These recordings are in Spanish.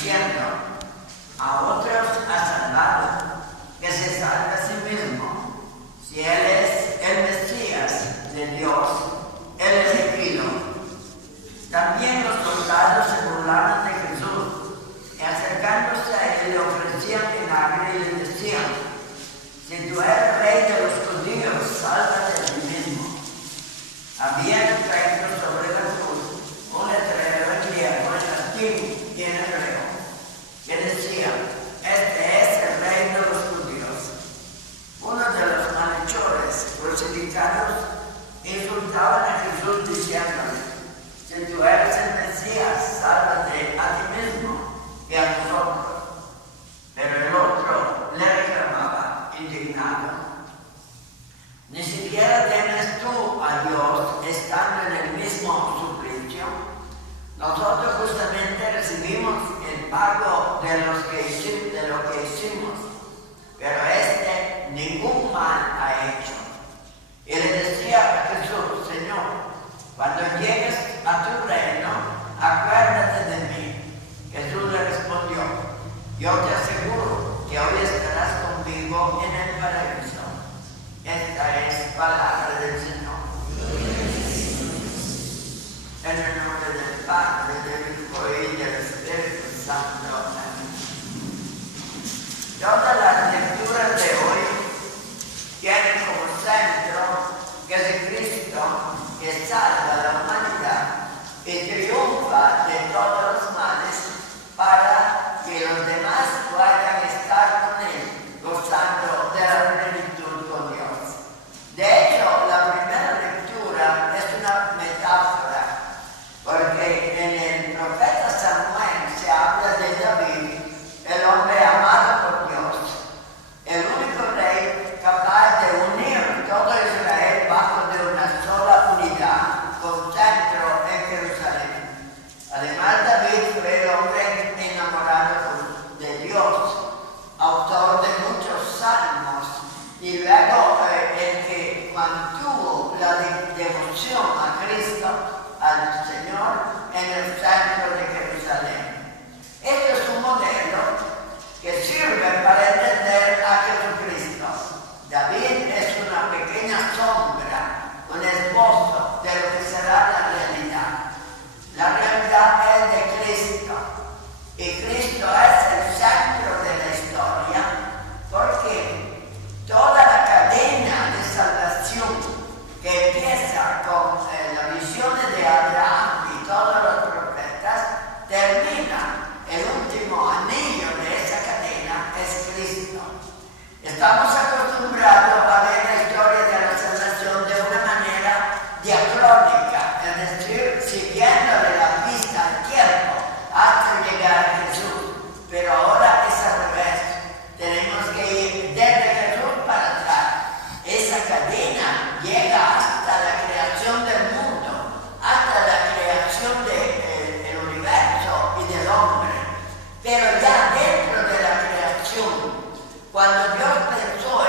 diciendo: a otros ha salvado, que se salve a sí mismo. Si Él es el Mesías de Dios, el elegido. También los soldados se burlaban de Jesús, y acercándose a Él le ofrecían vinagre y le decían: si tú eres rey de los judíos, sálvate a ti mismo. Había escrito sobre la cruz un letrero en griego, en latín y en hebreo, que decía: este es el rey de los judíos. Uno de los malhechores crucificados insultaban a Jesús diciéndole: si tú eres el Mesías, sálvate a ti mismo y a nosotros. Pero el otro le reclamaba, indignado: ¿ni siquiera temes tú a Dios estando en el mismo suplicio? Nosotros justamente recibimos el pago de lo que hicimos, pero este ningún mal ha hecho. Y le decía a Jesús: Señor, cuando llegues a tu reino, acuérdate de mí. Jesús le respondió: yo te aseguro que hoy estarás conmigo en el paraíso. Esta es palabra del Señor. En el nombre del Padre, del Hijo y del Espíritu Santo. Amén. Todas las lecturas de hoy tienen como centro Jesucristo, que salva a la humanidad y triunfa de todos los males para que los demás puedan estar con Él, gozando de la plenitud con Dios. De hecho, la primera lectura es una metáfora, porque en el profeta Samuel se habla de David, el hombre amado por Dios, el único rey capaz de unir todo Israel bajo de una sola unidad, con centro en Jerusalén. Además, David fue el hombre enamorado de Dios, autor de muchos salmos, y luego el que mantuvo la devoción a Cristo, al Señor, en el centro de Jerusalén. Esto es un modelo que sirve para entender a Jesucristo. David es una pequeña sombra, un esbozo de lo que será la realidad. La realidad es de Cristo, y Cristo es el centro de la historia, porque toda la cadena de salvación que empieza con la visión de Abraham y todos los profetas, termina, el último anillo de esa cadena es Cristo. Estamos acostumbrados a ver la historia de la salvación de una manera diacrónica, es decir, siguiéndole la pista al tiempo hasta llegar a Jesús. Pero ahora es al revés. Tenemos que ir desde Jesús para atrás. Esa cadena llega hasta la creación del mundo, hasta la creación del universo y del hombre. Pero ya dentro de la creación, cuando Dios pensó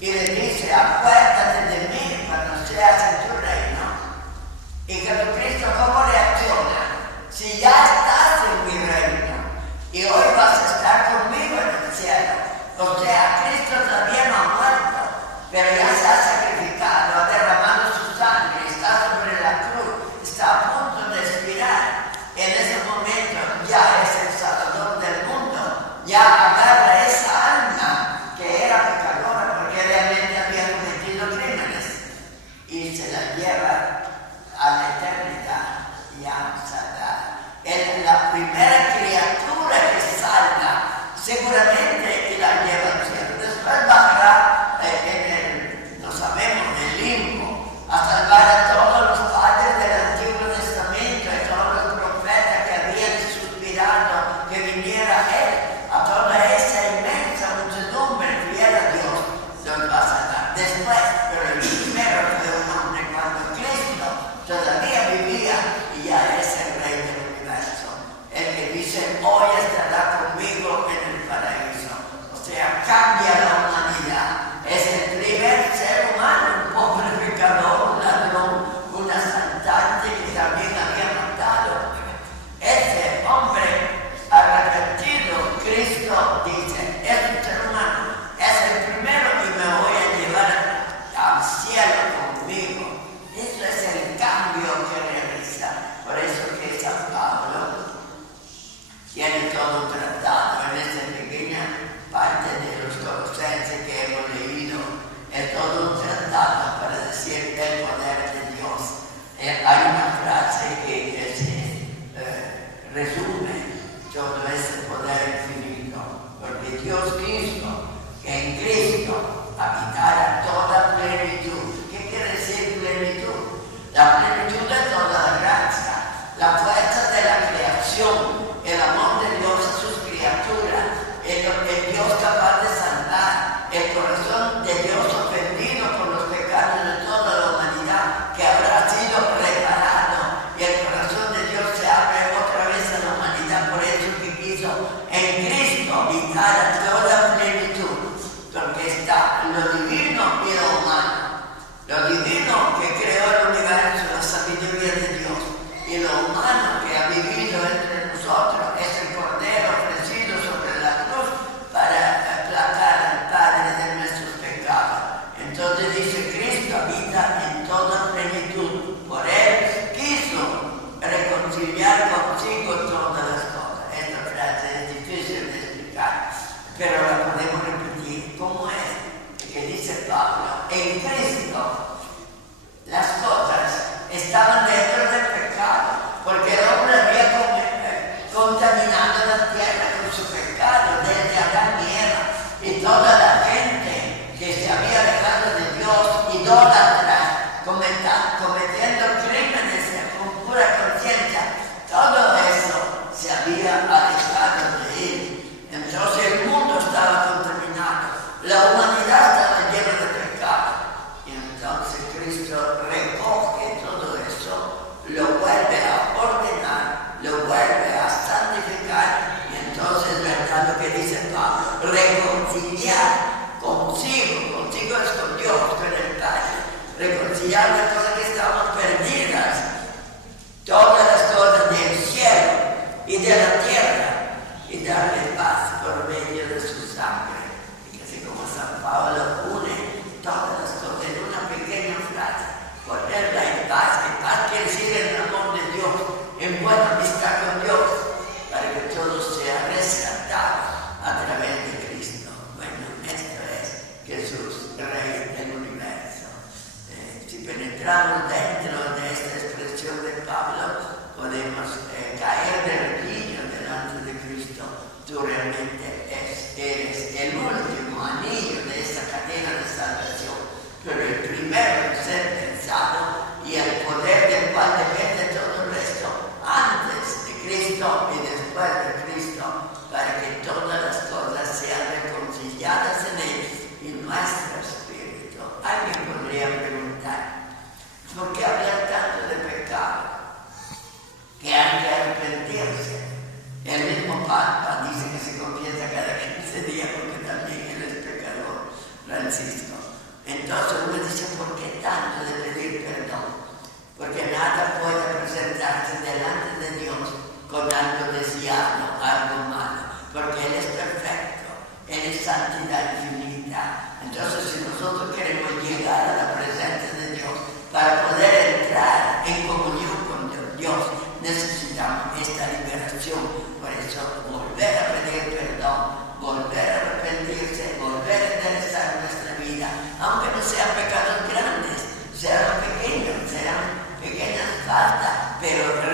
y le dice, acuérdate de mí cuando seas en tu reino. Y Jesucristo, ¿cómo reacciona? Si ya estás en mi reino y hoy vas a estar conmigo en el cielo. O sea, Cristo todavía no ha muerto, pero ya se ha sacrificado, ha derramado su sangre, está sobre la cruz, está a punto de expirar. En ese momento ya es el Salvador del mundo, ya agarra esa alma que era pecadora porque realmente había cometido crímenes y se la lleva a la eternidad ya salvada. Es la primera criatura que salva, seguramente, y la lleva al cielo. Después bajará no sabemos, en el limbo, a salvar a todos los padres del Antiguo Testamento, a todos los profetas que habían suspirado que viniera Él, a toda esa inmensa muchedumbre fiel a Dios, los va a salvar. Después, pero el primero fue un hombre cuando Cristo todavía vivía y ya es el Rey del universo. El que dice, hoy estará conmigo en el paraíso. O sea, cambia la humanidad. Es el primer ser humano, un pobre pecador, un ladrón, un asaltante que también había matado. Ese hombre arrepentido, Cristo dice, es un ser humano, es el primero y me voy a llevar al cielo conmigo. Eso es el cambio que realiza. Por eso que San Pablo tiene todo un tratado en esta pequeña parte de los Colosenses que hemos leído. Es todo un tratado para decir el poder de Dios. Hay una frase que se resume todo ese poder infinito, porque Dios quiso que en Cristo habitara toda plenitud. ¿Qué quiere decir plenitud? La plenitud de toda la gracia, la fuerza de la creación, el amor de Dios a sus criaturas, el Dios capaz de salvar, el corazón de Dios ofendido por los pecados de toda la humanidad que habrá sido reparado, y el corazón de Dios se abre otra vez a la humanidad. Por eso que quiso en Cristo habitar a toda plenitud, porque está lo divino y lo humano. Lo divino que creó el universo, la sabiduría de Dios, y lo humano que ha vivido entre nosotros es el Cordero ofrecido sobre la cruz para aplacar al Padre de nuestros pecados. Entonces dice, Cristo habita en toda plenitud. Por Él quiso reconciliar consigo todas las cosas. Esta frase es difícil de explicar, pero la podemos repetir. ¿Cómo es? Que dice Pablo, en Cristo las cosas estaban dentro del pecado, porque el hombre había contaminado la tierra con su pecado desde Adán y Eva, y toda la gente que se había alejado de Dios, idólatras, cometiendo crímenes con pura conciencia, todo eso se había alejado de Él. Entonces el mundo estaba contaminado, la humanidad estaba llena de pecado, y entonces Cristo recoge todo eso, lo vuelve a ordenar, lo vuelve a santificar, y entonces, ¿verdad lo que dice Pablo? Reconciliar consigo es con Dios, con el Padre, reconciliar las cosas que estaban perdidas, todas las cosas del cielo y de la tierra, y darle paz por medio de su sangre. Y así como San Pablo une todas las cosas en una pequeña frase, ponerla en paz. En paz quiere decir el amor de Dios, en buena amistad con Dios, para que todo sea rescatado a través de Cristo. Bueno, esto es Jesús, Rey del universo. Si penetramos dentro de esta expresión de Pablo, podemos caer de rodillas delante de Cristo. Tú realmente eres el último anillo de esta cadena de salvación, pero el primero en ser pensado y el poder del cual depende todo el resto, antes de Cristo y después de Cristo, para que todas las cosas sean reconciliadas en Él y nuestro espíritu. Alguien podría preguntar, ¿por qué hablar tanto de pecado? Que hay que arrepentirse. El mismo Papa dice que se confiesa cada 15 días porque también él es pecador, Francisco. con algo desviado, algo malo, porque Él es perfecto, Él es santidad infinita. Entonces, si nosotros queremos llegar a la presencia de Dios para poder entrar en comunión con Dios, necesitamos esta liberación. Por eso, volver a pedir perdón, volver a arrepentirse, volver a enderezar nuestra vida, aunque no sean pecados grandes, sean pequeños, sean pequeñas faltas, pero